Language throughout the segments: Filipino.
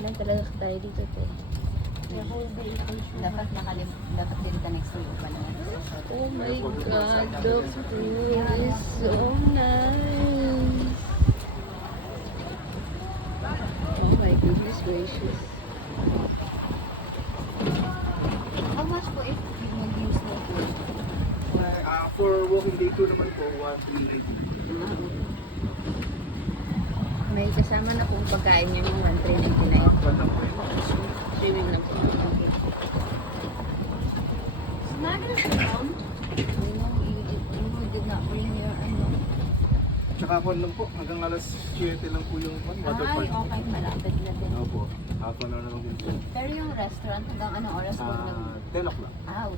lang talaga tayo dito, te. The whole day. Dapat din ka next week pa naman. Oh my God, the food is so nice. Oh my goodness gracious. How much po if you mag-use na food? For walking day tour naman po, 1,390. May kasama na kung pagkain yung 1,399. Wala po yun. Swimming lang po. Okay. It's not gonna sit down. You did not bring your ano. Tsaka kung lang po, hanggang alas 7 lang po yung water Ay, park. okay. Malapit na din. Opo, half an hour na lang din po. Pero yung restaurant, hanggang anong oras po? 10 o'clock. Okay.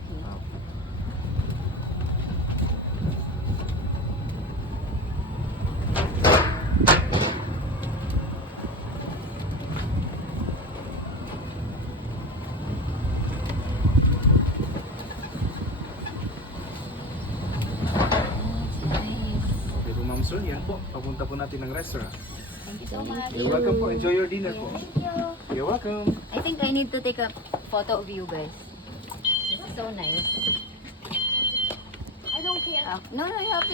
Okay po, Ma'am Sol, yan po. Papunta po natin ng restaurant. Thank you so much. You're welcome po. Enjoy your dinner po. Thank you. You're welcome. I think I need to take a photo of you guys. This is so nice. I don't care. No, you have to.